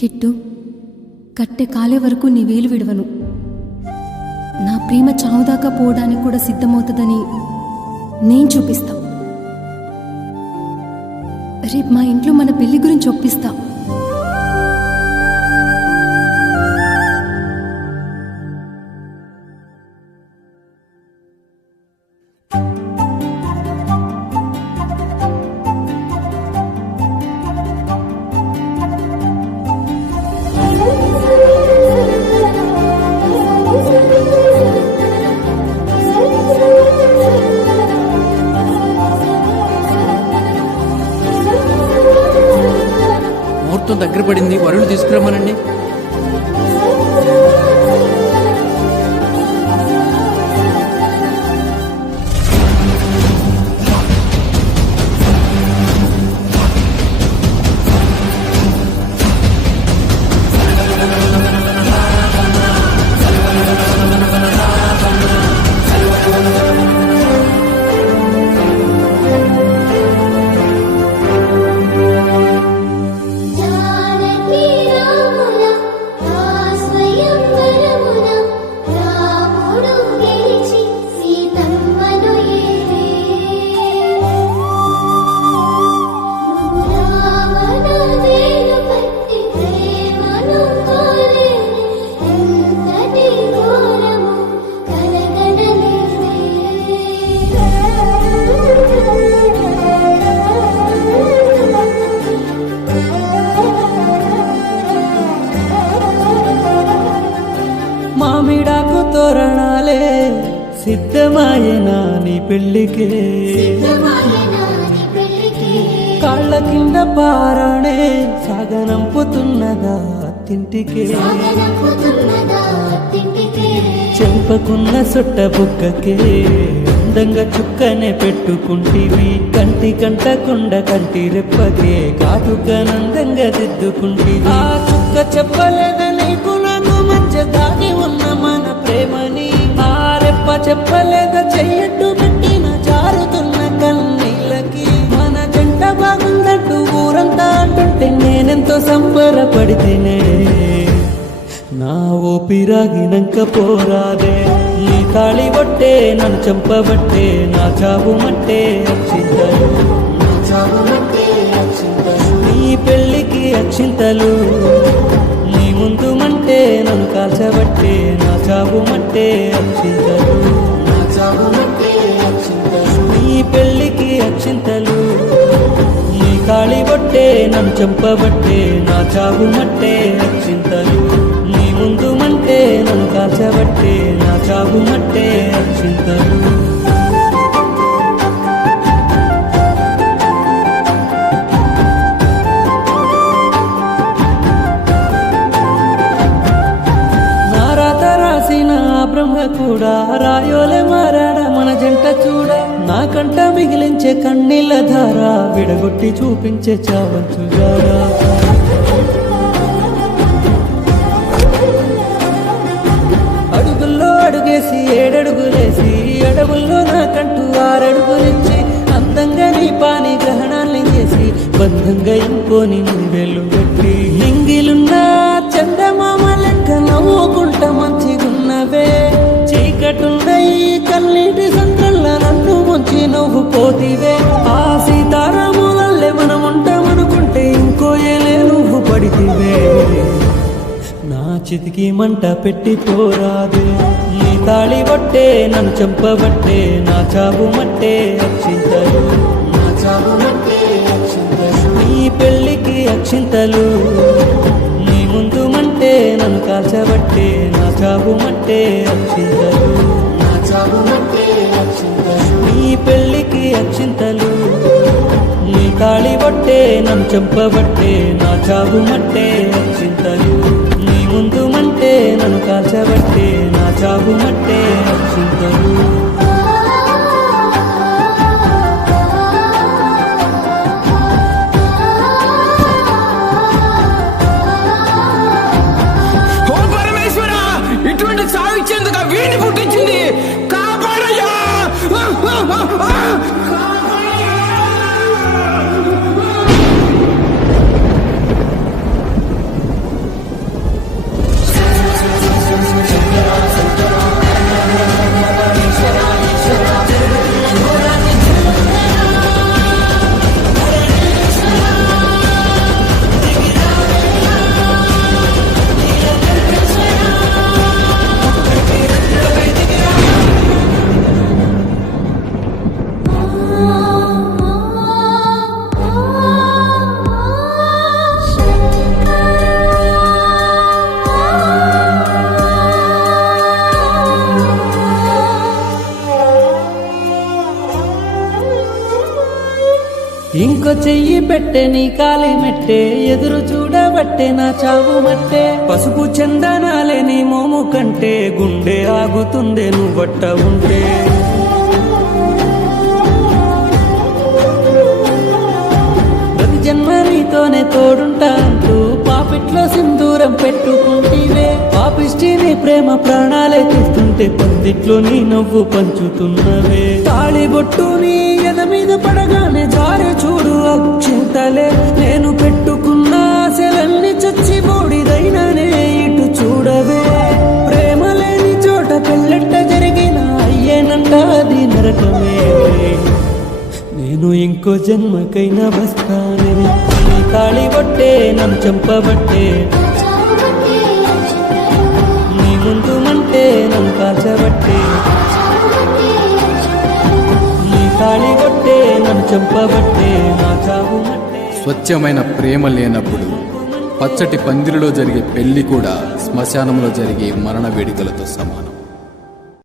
Kit, కట్టె కాలే వరకు నీ వేలు విడవను. నా ప్రేమ చావుదాకా పోవడానికి కూడా సిద్ధమవుతుందని నేను చూపిస్తా. రేపు మా ఇంట్లో మన పెళ్లి గురించి ఒప్పిస్తా. దగ్గర పడింది, వరులు తీసుకురమ్మనండి. మామిడాకు తోరణాలే సిద్ధమాయనా నీ పెళ్ళికే, కాళ్ళ కింద పారాణే సాగనంపుతున్నదా తింటికే, చెంపకున్న సొట్ట బుక్కకే అందంగా చుక్కనే పెట్టుకుంటివి, కంటి కంటకుండా కంటి రెప్పకే కాటుకనందంగా దిద్దుకుంటివి. ఆ చుక్క చెప్పలేదా నీకు నాకు మధ్య దాగి ఉన్న మన ప్రేమని, ఆ రెప్ప చెప్పలేదా చెయ్యట్టు పెట్టిన జారుతున్న కన్నీళ్ళకి, మన జంట బాగుందంటూ ఊరంతా అంటుంటే నేనెంతో సంబరపడితేనే నా ఊపిరాగినంక పోరాదే, నీ తాళి బొట్టే నన్ను చంపబట్టే నా చావు మట్టే అక్షింతలు, నీ పెళ్ళికి అక్షింతలు, నీ ముందు మంటే నన్ను కాల్చబట్టే నా చావు మట్టే అక్షింతలు, నీ పెళ్ళికి అక్షింతలు, నీ కాళి బొట్టే నన్ను చంపబట్టే నా చావు మట్టే అక్షింతలు, నీ ముందు మంటే నన్ను కాల్చబట్టే నా చావు మట్టే అక్షింతలు. బ్రహ్మ కూడా రాయోలే మారాడ మన జంట చూడ, నాకంట మిగిలించే కన్నీళ్ళ ధార విడగొట్టి చూపించే చావంచు జారా. అడుగుల్లో అడుగేసి ఏడడుగులేసి అడవుల్లో నాకంటూ ఆరడుగులించి అందంగా నీ పాని గ్రహణాల్ని చేసి బంధంగా ఇంకోని ముందెళ్ళు పెట్టి, హింగిలున్న చందమామ లెక్క నవ్వుకుంటా మంచిగున్నవే, చీకటి చీకటున్న ఈ కన్నీటి సంద్రంలో నన్ను ముంచి నువ్వు పోతివే. ఆ సీతారాములల్లే మనం ఉంటామనుకుంటే ఇంకో ఏలే నువ్వు పడితివే. నా చితికి మంట పెట్టి పోరాదే, నీ తాళి బట్టే నన్ను చంపబట్టే, నా చావు మట్టే అక్షింతలు, నా చావు మట్టే అక్షింతలు, నీ పెళ్ళికి అక్షింతలు, నీ ముందు మంటే నన్ను కాల్చబట్టే, నా చావు మట్టే అక్షింతలు, నా చావు మట్టే అక్షింతలు, నీ పెళ్ళికి అక్షింతలు, నీ తాళి బట్టే నన్ను చంపబట్టే, నా చావు మట్టే అక్షింతలు, నీ ముందు మంటే నన్ను కాల్చబట్టే, నా చావు మట్టే అక్షింతలు. ఓ పరమేశ్వర, ఇటువంటి సావిచ్చేందుకు వీడిని పుట్టించింది, కాపాడయ్యా. ఇంకో చెయ్యి పెట్టే నీ కాలి మెట్టే, ఎదురు చూడబట్టే నా చావు మట్టే, పసుపు చందనాలే నీ మోము కంటే, గుండె ఆగుతుందే నువ్వట్ట ఉంటే. ప్రతి జన్మ నీతోనే తోడుంటా అంటూ పాపిట్లో సింధూరం పెట్టుకుంటీవే. పాపిష్టి నీ ప్రేమ ప్రాణాలే తీస్తుంటే, పందిట్లో నీ నవ్వు పంచుతున్నవే. తాళి బొట్టు నీ ఎద మీద పడగానే జారే చూడు అక్షింతలే, నేను పెట్టుకున్న ఆశలన్నీ చచ్చి బోడిదైననే ఇటు చూడవే. ప్రేమ లేని చోట పెళ్ళెట్ట జరిగిన అయ్యేనంట అది నరకమే. నేను ఇంకో జన్మకైనా వస్తానే, నీ తాళి బట్టే నన్ను చంపబట్టే, నీ ముందు మంటే నన్ను కాల్చబట్టే, నీ తాళి బట్టే నన్ను చంపబట్టే, నా చావు మట్టే. స్వచ్ఛమైన ప్రేమ లేనప్పుడు పచ్చటి పందిరిలో జరిగే పెళ్లి కూడా శ్మశానంలో జరిగే మరణ వేడుకలతో సమానం.